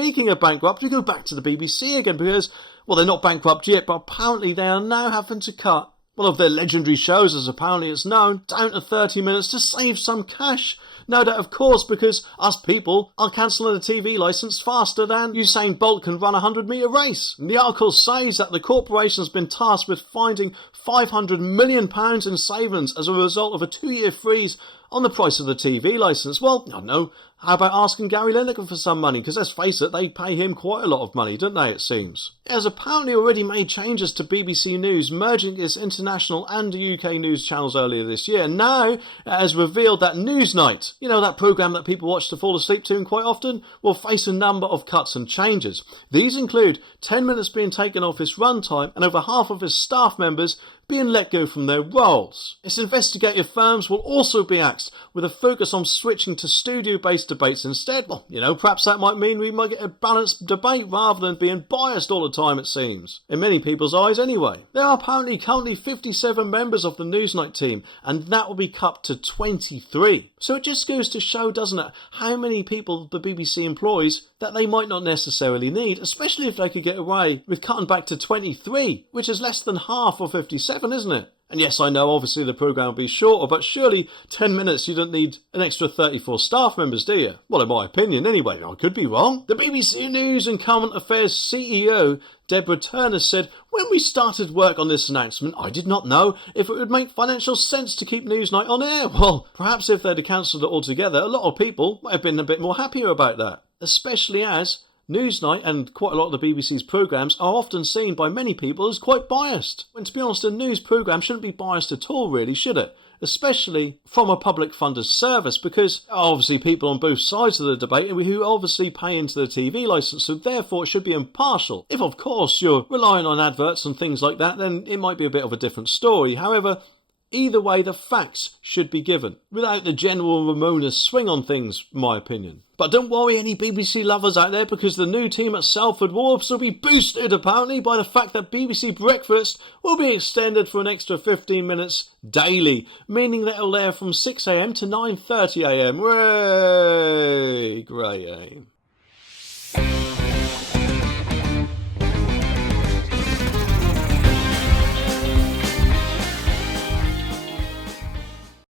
speaking of bankrupt, we go back to the BBC again because, well, they're not bankrupt yet, but apparently they are now having to cut one of their legendary shows, as apparently it's known, down to 30 minutes to save some cash. No doubt, of course, because us people are cancelling a TV licence faster than Usain Bolt can run a 100-metre race. And the article says that the corporation has been tasked with finding £500 million in savings as a result of a 2-year freeze on the price of the TV licence. Well, I don't know. How about asking Gary Lineker for some money? Because let's face it, they pay him quite a lot of money, don't they, it seems. It has apparently already made changes to BBC News, merging its international and UK news channels earlier this year. Now, it has revealed that Newsnight, you know, that programme that people watch to fall asleep to quite often, will face a number of cuts and changes. These include 10 minutes being taken off its runtime and over half of its staff members being let go from their roles. Its investigative firms will also be axed, with a focus on switching to studio-based debates instead. Well, you know, perhaps that might mean we might get a balanced debate rather than being biased all the time, it seems. In many people's eyes anyway. There are apparently currently 57 members of the Newsnight team, and that will be cut to 23. So it just goes to show, doesn't it, how many people the BBC employs that they might not necessarily need, especially if they could get away with cutting back to 23, which is less than half of 57, isn't it? And yes, I know obviously the programme will be shorter, but surely 10 minutes you don't need an extra 34 staff members, do you? Well, in my opinion anyway, I could be wrong. The BBC News and Current Affairs CEO, Deborah Turner, said, "When we started work on this announcement, I did not know if it would make financial sense to keep Newsnight on air." Well, perhaps if they'd have cancelled it altogether, a lot of people might have been a bit more happier about that. Especially as Newsnight and quite a lot of the BBC's programmes are often seen by many people as quite biased. When, to be honest, a news programme shouldn't be biased at all, really, should it? Especially from a public funded service, because obviously people on both sides of the debate who obviously pay into the TV licence, so therefore it should be impartial. If, of course, you're relying on adverts and things like that, then it might be a bit of a different story. However, either way, the facts should be given, without the general Ramona swing on things, in my opinion. But don't worry, any BBC lovers out there, because the new team at Salford will also be boosted, apparently, by the fact that BBC Breakfast will be extended for an extra 15 minutes daily, meaning that it'll air from 6 a.m. to 9:30 a.m. Way, great aim.